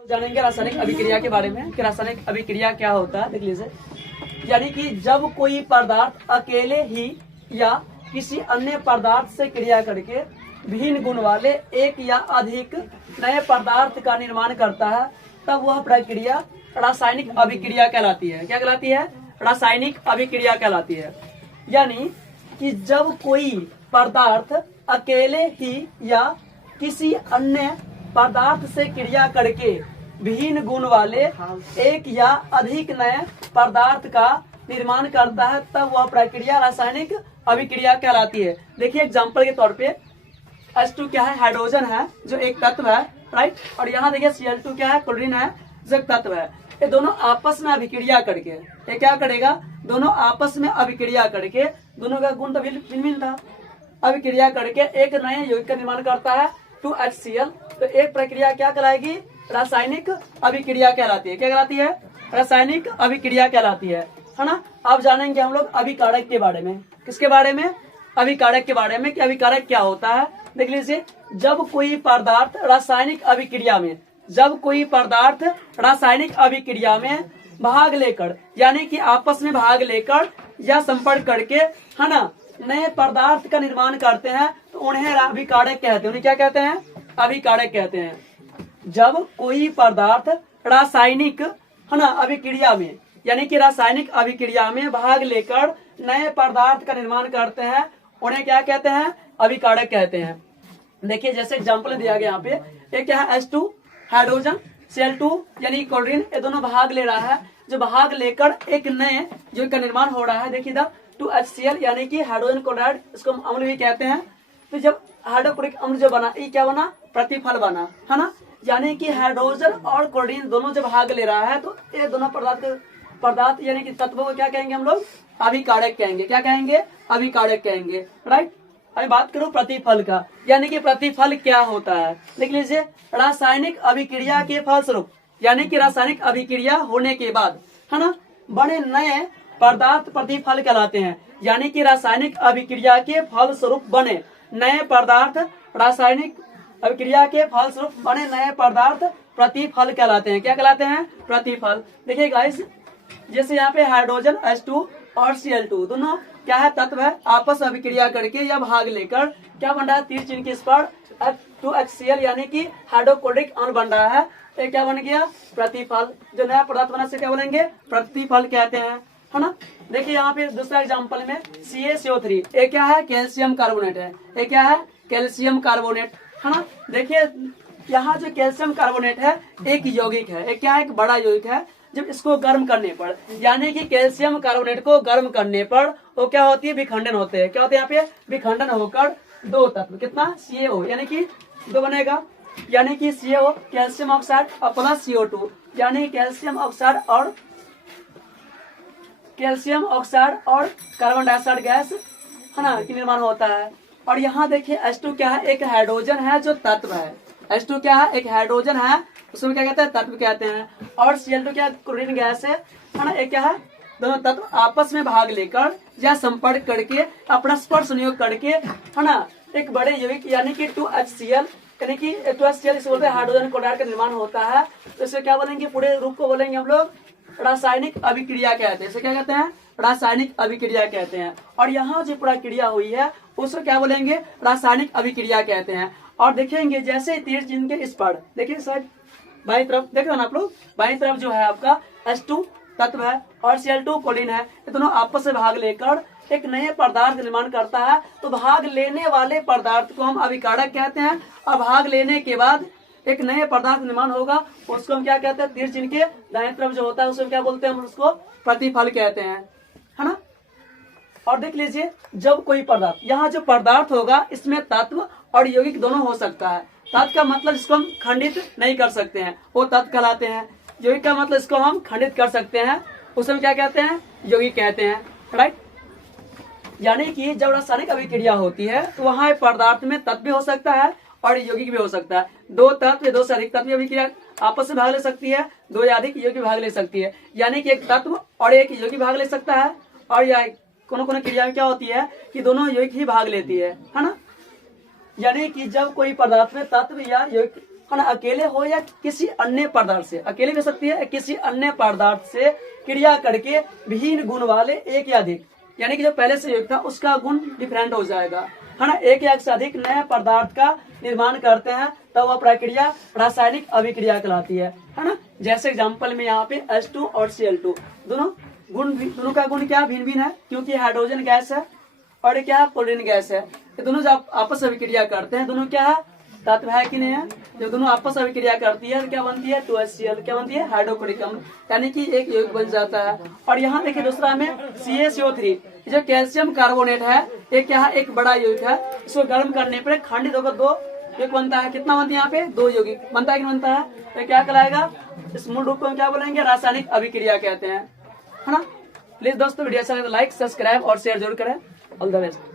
जानेंगे रासायनिक अभिक्रिया के बारे में कि रासायनिक अभिक्रिया क्या होता है। देख लीजिए, यानी कि जब कोई पदार्थ अकेले ही या किसी अन्य पदार्थ से क्रिया करके भिन्न गुण वाले एक या अधिक नए पदार्थ का निर्माण करता है, तब वह प्रक्रिया रासायनिक अभिक्रिया कहलाती है। क्या कहलाती है? रासायनिक अभिक्रिया कहलाती है। यानी कि जब कोई पदार्थ अकेले ही या किसी अन्य पदार्थ से क्रिया करके भिन्न गुण वाले एक या अधिक नए पदार्थ का निर्माण करता है, तब वह प्रक्रिया रासायनिक अभिक्रिया कहलाती है। देखिए एग्जांपल के तौर पे H2 क्या है? हाइड्रोजन है जो एक तत्व है, राइट। और यहाँ देखिए Cl2 क्या है? क्लोरीन है जो एक तत्व है। ये दोनों आपस में अभिक्रिया करके ये क्या करेगा? दोनों आपस में अभिक्रिया करके, दोनों का गुण तो भिन्न था, अभिक्रिया करके एक नए यौगिक का निर्माण करता है 2HCl। तो एक प्रक्रिया क्या कहलाएगी? रासायनिक अभिक्रिया कहलाती है। क्या कहलाती है? रासायनिक अभिक्रिया कहलाती है ना। अब जानेंगे हम लोग अभिकारक के बारे में। किसके बारे में? अभिकारक के बारे में कि अभिकारक क्या होता है। देख लीजिए, जब कोई पदार्थ रासायनिक अभिक्रिया में भाग लेकर, यानी कि आपस में भाग लेकर या संपर्क करके, है ना, नए पदार्थ का निर्माण करते हैं, तो उन्हें अभिकारक कहते हैं। उन्हें क्या कहते हैं? अभिकारक कहते हैं। जब कोई पदार्थ रासायनिक, है ना, अभिक्रिया में, यानी कि रासायनिक अभिक्रिया में भाग लेकर नए पदार्थ का निर्माण करते हैं, उन्हें क्या कहते हैं? अभिकारक कहते हैं। देखिए जैसे एग्जांपल दिया गया यहाँ पे, ये क्या है? H2 हाइड्रोजन, Cl2 यानी क्लोरीन, ये दोनों भाग ले रहा है। जो भाग लेकर एक नए यौगिक का निर्माण हो रहा है। देखिए इधर 2HCl यानी कि हाइड्रोजन क्लोराइड, इसको हम अम्ल भी कहते हैं। तो जब हाइड्रोक्लोरिक अम्ल जो बना, ये क्या बना? प्रतिफल बना, है ना। यानी कि हाइड्रोजन और क्लोरीन दोनों जब भाग ले रहा है, तो ये दोनों पदार्थ यानी कि तत्वों को क्या कहेंगे हम लोग? अभिकारक कहेंगे। क्या कहेंगे? अभिकारक कहेंगे, राइट। अभी बात करूं प्रतिफल का, यानी कि प्रतिफल क्या होता है। देख लीजिए, रासायनिक अभिक्रिया के फलस्वरूप, यानी कि रासायनिक अभिक्रिया होने के बाद, है ना, बने नए पदार्थ प्रतिफल कहलाते हैं। यानी कि रासायनिक अभिक्रिया के फलस्वरूप बने नए पदार्थ, रासायनिक अभिक्रिया के फलस्वरूप बने नए पदार्थ प्रतिफल कहलाते हैं। क्या कहलाते हैं? प्रतिफल। देखिए गाइस, जैसे यहाँ पे हाइड्रोजन H2 और Cl2 दोनों क्या है? तत्व है। आपस अभिक्रिया करके या भाग लेकर क्या बन रहा है? तीर चिन्ह के इस पर 2HCl यानी कि हाइड्रोक्लोरिक अम्ल बन रहा है। ये क्या बन गया? प्रतिफल। जो नया पदार्थ बना से क्या बोलेंगे? प्रतिफल कहते हैं, है ना। देखिए यहाँ पे दूसरा एग्जाम्पल में CaCO3, ये क्या है? कैल्शियम कार्बोनेट है। ये क्या है? कैल्शियम कार्बोनेट, है ना। देखिए यहाँ जो कैल्शियम कार्बोनेट है एक यौगिक है। एक क्या है? एक बड़ा यौगिक है। जब इसको गर्म करने पर, यानी कि कैल्शियम कार्बोनेट को गर्म करने पर वो क्या होती है? विखंडन होते हैं। क्या होते हैं? यहाँ पे विखंडन होकर दो तत्व, कितना? CaO यानी कि दो बनेगा, यानी कि CaO कैल्शियम ऑक्साइड और प्लस CO2 यानी कैल्शियम ऑक्साइड और कार्बन डाइऑक्साइड गैस, है ना, की निर्माण होता है। और यहाँ देखिए H2 क्या है? एक हाइड्रोजन है जो तत्व है। H2 क्या है? एक हाइड्रोजन है, उसमें क्या कहते हैं? तत्व कहते हैं। और Cl2 क्या? क्लोरीन गैस है ना। एक क्या है? दोनों तत्व आपस में भाग लेकर या संपर्क करके, अपना परस्पर संयोग करके, है ना, एक बड़े यौगिक यानी कि 2HCl यानी कि 2HCl इसे बोलते हैं हाइड्रोजन क्लोराइड का निर्माण होता है। तो इसे क्या बोलेंगे? पूरे रूप को बोलेंगे हम लोग रासायनिक अभिक्रिया कहते हैं। इसे क्या कहते हैं? रासायनिक अभिक्रिया कहते हैं। और यहाँ जो प्रक्रिया हुई है उसको क्या बोलेंगे? रासायनिक अभिक्रिया कहते हैं। और देखेंगे जैसे तीर चिन्ह के इस पर, देखिए सर बाई तरफ देख रहे हो ना आप लोग, बाई तरफ जो है आपका H2 तत्व है और Cl2 क्लोरीन है। ये दोनों आपस में भाग लेकर एक नए पदार्थ निर्माण करता है। तो भाग लेने वाले पदार्थ को हम अभिकारक कहते हैं। और भाग लेने के बाद एक नए पदार्थ निर्माण होगा, उसको हम क्या कहते हैं? तीर चिन्ह के दाएं तरफ जो होता है उसको क्या बोलते हैं? हम उसको प्रतिफल कहते हैं, है ना। और देख लीजिए, जब कोई पदार्थ, यहाँ जो पदार्थ होगा इसमें तत्व और यौगिक दोनों हो सकता है। तत्व का मतलब जिसको हम खंडित नहीं कर सकते हैं वो तत्व कहलाते हैं। यौगिक का मतलब इसको हम खंडित कर सकते हैं, उसे हम क्या कहते हैं? यौगिक कहते हैं, राइट। यानी कि जब रासायनिक अभिक्रिया होती है तो वहाँ पदार्थ में तत्व भी हो सकता है और यौगिक भी हो सकता है। दो तत्व या दो से अधिक तत्व अभिक्रिया आपस में भाग ले सकती है, दो या अधिक यौगिक भाग ले सकती है। यानी कि एक तत्व और एक यौगिक भाग ले सकता है। और या कोनो क्रिया में क्या होती है कि दोनों यौगिक ही भाग लेती है ना। यानी कि जब कोई पदार्थ में तत्व या यौगिक है ना, अकेले हो या किसी अन्य पदार्थ से, अकेले भी हो सकती है, किसी अन्य पदार्थ से क्रिया करके विभिन्न गुण वाले एक या अधिक, यानी कि जो पहले से युक्त था उसका गुण डिफरेंट हो जाएगा, है ना, एक या से अधिक नए पदार्थ का निर्माण करते हैं तो वह प्रक्रिया रासायनिक अभिक्रिया कहलाती है ना। जैसे एग्जांपल में यहाँ पे H2 और Cl2 दोनों का गुण क्या भिन्न भिन्न है, क्योंकि हाइड्रोजन गैस है और ये क्या है क्लोरीन गैस है। ये दोनों जब आपस में अभिक्रिया करते हैं दोनों क्या है तत्व है कि नहीं है, जब दोनों आपस में अभिक्रिया करती है तो क्या बनती है 2HCl, क्या बनती है हाइड्रोक्लोरिक अम्ल, यानी कि एक यौगिक बन जाता है। और यहाँ देखिए दूसरा में CaCO3 जो कैल्शियम कार्बोनेट है, ये क्या है एक बड़ा यौगिक है, इसको गर्म करने पर खंडित होकर दो यौगिक बनता है। कितना बनता है यहाँ पे 2 यौगिक बनता है कि बनता है, तो क्या कहलाएगा, इस मूल रूप में क्या बोलेंगे रासायनिक अभिक्रिया कहते हैं, है ना। प्लीज दोस्तों वीडियो अच्छा लगे तो लाइक सब्सक्राइब और शेयर जरूर करें। All the best.